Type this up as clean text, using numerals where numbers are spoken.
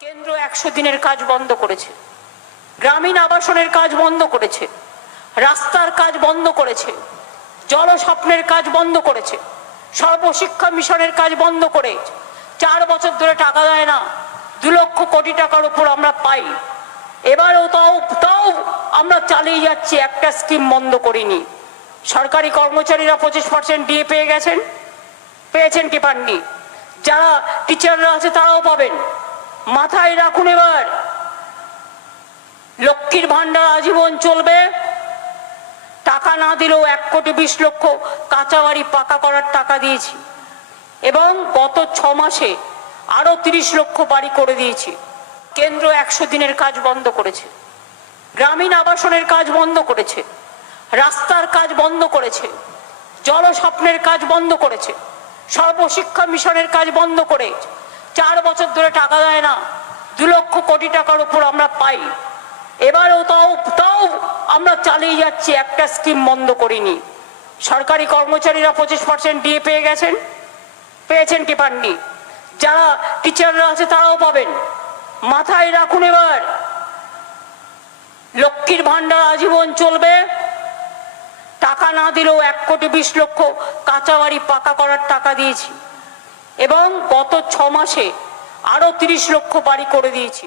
কেন্দ্র 100 দিনের কাজ বন্ধ করেছে, গ্রামীণ আবাসনের কাজ বন্ধ করেছে, রাস্তার কাজ বন্ধ করেছে, জলস্বপ্নের কাজ বন্ধ করেছে, সর্বশিক্ষা মিশনের কাজ বন্ধ করে 4 বছর ধরে টাকা দেয় না। 2 লক্ষ কোটি টাকার উপর আমরা পাই। এবারেও তাও আমরা চালিয়ে যাচ্ছি, একটা স্কিম বন্ধ করিনি। সরকারি কর্মচারীরা 25% ডিএ পেয়েছেন কি পাননি? যারা টিচাররা আছে তারাও পাবেন। মাথায় রাখুন, এবার লক্ষ্মীর ভান্ডার আজীবন চলবে। টাকা না দিলেও 1,20,00,000 কাঁচা বাড়ি পাকা করার টাকা দিয়েছি এবং গত 6 মাসে আরো 30 লক্ষ বাড়ি করে দিয়েছি। কেন্দ্র 100 দিনের কাজ বন্ধ করেছে, গ্রামীণ আবাসনের কাজ বন্ধ করেছে, রাস্তার কাজ বন্ধ করেছে, জলস্বপ্নের কাজ বন্ধ করেছে, সর্বশিক্ষা মিশনের কাজ বন্ধ করে 4 বছর ধরে টাকা দেয় না। 2 লক্ষ কোটি টাকার উপর আমরা পাই। এবারেও তাও আমরা চালিয়ে যাচ্ছি, একটা স্কিম বন্ধ করিনি। সরকারি কর্মচারীরা 25% ডিএ পেয়েছেন কি পাননি? যারা টিচাররা আছে তারাও পাবেন। মাথায় রাখুন, এবার লক্ষ্মীর ভান্ডার আজীবন চলবে। টাকা না দিলেও 1,20,00,000 কাঁচা বাড়ি পাকা করার টাকা দিয়েছি এবং গত 6 মাসে আরো 30 লক্ষ বাড়ি করে দিয়েছি।